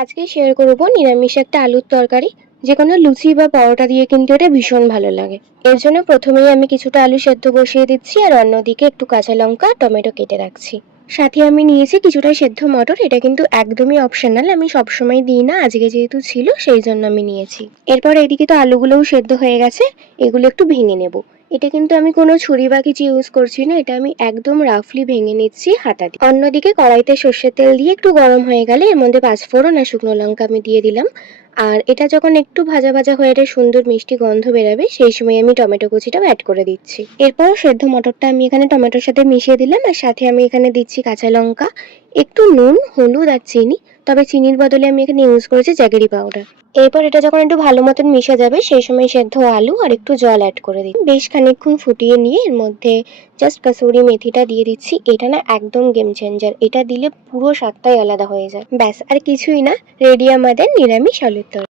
আজকে শেয়ার করব নিরামিষ একটা আলুর তরকারি। যে কোনো লুচি বা পরোটা দিয়ে কিন্তু এটা ভীষণ ভালো লাগে। এর জন্য প্রথমেই আমি কিছুটা আলু সেদ্ধ বসিয়ে দিচ্ছি, আর অন্যদিকে একটু কাঁচা লঙ্কা টমেটো কেটে রাখছি। সাথে আমি নিয়েছি কিছুটা সেদ্ধ মটর। এটা কিন্তু একদমই অপশনাল, আমি সবসময় দিই না, আজকে যেহেতু ছিল সেই জন্য আমি নিয়েছি। এরপর এদিকে তো আলুগুলোও সেদ্ধ হয়ে গেছে, এগুলো একটু ভেঙে নেব। এটা কিন্তু আমি কোনো ছুরি বা কিছু ইউজ করছি না, এটা আমি একদম রাফলি ভেঙে নিচ্ছি হাতা দিয়ে। অন্যদিকে কড়াইতে সর্ষের তেল দিয়ে একটু গরম হয়ে গেলে এর মধ্যে পাঁচফোড়ন আর শুকনো লঙ্কা আমি দিয়ে দিলাম। আর এটা যখন একটু ভাজা ভাজা হয়ে একটা সুন্দর মিষ্টি গন্ধ বেরাবে সেই সময় আমি টমেটো কুচিটাও অ্যাড করে দিচ্ছি। এরপর সেদ্ধ মটরটা আমি এখানে টমেটোর সাথে মিশিয়ে দিলাম, আর সাথে আমি এখানে দিচ্ছি কাঁচা লঙ্কা, একটু নুন, হলুদ আর চিনি। তবে চিনির বদলে আমি এখানে ইউজ করেছি জ্যাগেরি পাউডার। এরপর এটা যখন একটু ভালো মতন মিশে যাবে সেই সময় সেদ্ধ আলু আর একটু জল অ্যাড করে দিই। বেশ খানিকক্ষণ ফুটিয়ে নিয়ে এর মধ্যে জাস্ট কাসুরি মেথিটা দিয়ে দিচ্ছি। এটা না একদম গেম চেঞ্জার, এটা দিলে পুরো স্বাদটাই আলাদা হয়ে যায়। ব্যাস আর কিছুই না, রেডি আমাদের নিরামিষ আলুর তরকারি।